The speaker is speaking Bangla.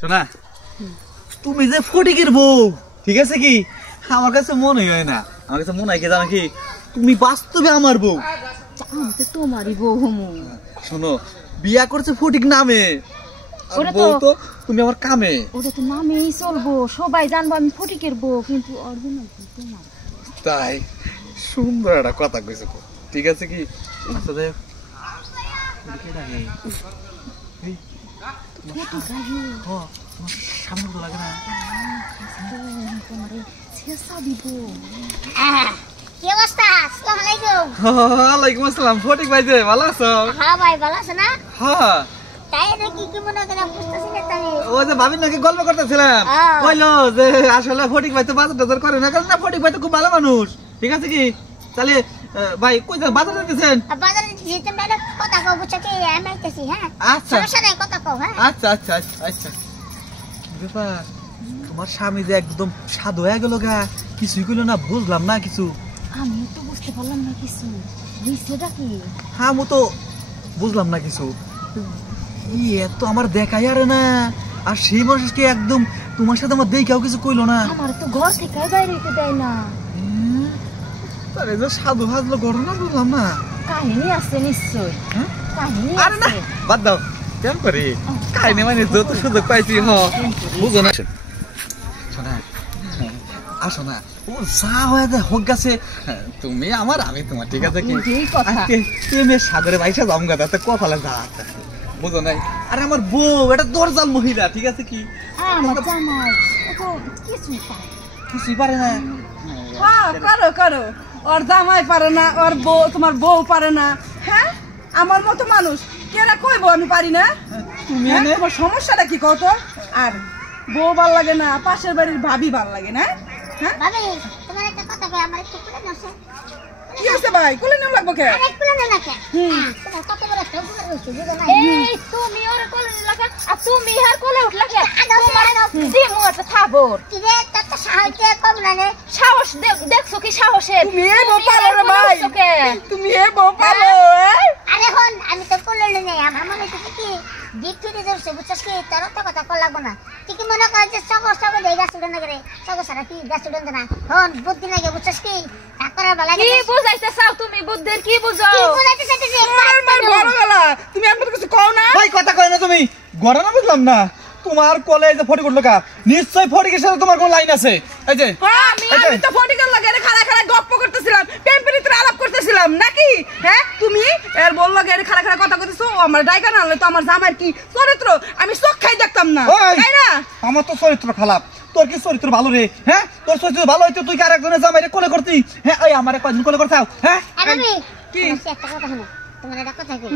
শোনা, তুমি যে ফটিকের বউ, ঠিক আছে কি? আমার কাছে মনে হয় না, আমার কাছে মনে হয় কি জানো কি, তুমি বাস্তবে আমার বউ। তোমারই বউ হমু। শোনো, বিয়া করছে ফটিক নামে, বউ তো তুমি আমার কামে। ওটা তো নামেই চলবো, সবাই জানবো আমি ফটিকের বউ, কিন্তু অরিজিনাল তোমার। তাই সুন্দর একটা কথা কইছো, ঠিক আছে কি? আসলে সামনে তো লাগে না, কি অবস্থা? আসসালামু আলাইকুম। ওয়ালাইকুম আসসালাম। ফটিক ভাই যে ভালো আছো? হ্যাঁ ভাই, ভালো আছো না? হ্যাঁ, তাই নাকি? কি মনে করে বুঝতেছি না তুমি? ওই যে ভাবির নাকি গল্প করতেছিলাম, কইলো যে আসলে ফটিক ভাই তো বাজার টাজার করে না, কারণ না ফটিক ভাই তো খুব ভালো মানুষ, ঠিক আছে কি? তাহলে ভাই কই যান, বাজারে যেতেছেন? বাজারে যেতে মেলে কথা কও, বুঝছো কি? আমি আইতেছি। হ্যাঁ আচ্ছা, সমস্যা নাই, কথা কও। হ্যাঁ আচ্ছা আচ্ছা আচ্ছা আচ্ছা। ব্যাপার, তোমার স্বামী যে একদম সাধু হয়ে গেল গা, কিছুই কইলো না, বুঝলাম না কিছু। আমি তো বুঝতে পারলাম না কিছু, বুঝছেটা কি? হ্যাঁ, আমি তো বুঝলাম না কিছু। এত আমার দেখাই আরে না, আর সেই মানুষকে একদম তোমার সাথে আমার দেখাও কিছু কইলো না। আমার তো ঘর থেকে বাইরে হইতে দেয় না। তারে যে সাধু হাজলো ঘটনা বুঝলাম না। কাহিনী আছে নিশ্চয়। হ্যাঁ? কাহিনী আরে না, আছে। বাদ দাও, কেন করি কাহিনী মানে যত সুযোগ পাইছি বুঝো না। শোনা, আসো না, ও যা হয়ে যায় হোক গেছে, তুমি আমার আমি তোমার, ঠিক আছে কি? আজকে তুমি সাগরে বাইসা যাম গা, তাতে কপালে যা আছে, বুঝো নাই? আরে আমার বউ এটা দরজাল মহিলা, ঠিক আছে কি? আমার জামাই ও তো কিছুই পারে না। কিছুই পারে না। হ্যাঁ, করো করো, ওর জামাই পারে না, ওর বউ, তোমার বউ পারে না। হ্যাঁ, আমার মতো মানুষ কেরা কইবো আমি পারি না? তুমি হ্যাঁ, তোমার সমস্যাটা কি কত? আর বউ ভাল লাগে না, পাশের বাড়ির ভাবি ভাল লাগে না? হ্যাঁ, ভাবি, তোমার একটা কথা কই, আমার একটু খুলে নাও। কি আছে ভাই, কোলে নিয়ে লাগবো কে? আরে খুলে নাও না কে? তোমার কত বড় একটা উপকার হইছে, বুঝো না? এই তুমি ওর কোলে লাগা, আর তুমি হার কোলে উঠলা কে? তোমার দিমু একটা থাবর। কি রে, তোর তো সাহস কম না রে। সাহস দেখছো কি সাহসের? তুমি এ বউ পালো রে ভাই, তুমি এ বউ পালো। আরে হন, আমি তো কোলে নেই, আমার মনে হচ্ছে কি দিক ফিরে যাচ্ছে, বুঝছস কি? তোর তো কথা কল লাগবো না। তুই কি মনে কর যে সকল দেই গাছ উড়ে না করে? সকল সারা কি গাছ উড়ে না? হন, বুদ্ধি লাগে, বুঝছস কি? তাকরার বালা কি বুঝাইতে চাও তুমি? বুদ্ধির কি বুঝো? কি বুঝাইতে চাইতেছি? তোমার মার বড় গলা, তুমি আমার কিছু কও না? ভাই কথা কয় না তুমি, ঘটনা বুঝলাম না। তোমার কলে যে ফটিক উঠলো কা, নিশ্চয় ফটিকের সাথে তোমার কোন লাইন আছে। এই যে আমি তো ফটিকের লাগে খাড়া খাড়া গপ্প করতেছিলাম, টেম্পারেচার আলাপ করতেছিলাম নাকি? হ্যাঁ, তুমি এর বল লাগে খাড়া খাড়া কথা কইতেছো, আমার ডাইকা না হলে তো আমার জামাইয়ের কি চরিত্র আমি চোখ খাই দেখতাম না, তাই না? আমার তো চরিত্র খারাপ, তোর কি চরিত্র ভালো রে? হ্যাঁ, তোর চরিত্র ভালো হইতো তুই কি আরেকজনের জামাইরে কোলে করতি? হ্যাঁ, ওই আমারে কয়দিন কোলে করছাও? হ্যাঁ, আরে কি? একটা কথা শোনো, তোমার একটা কথা কই।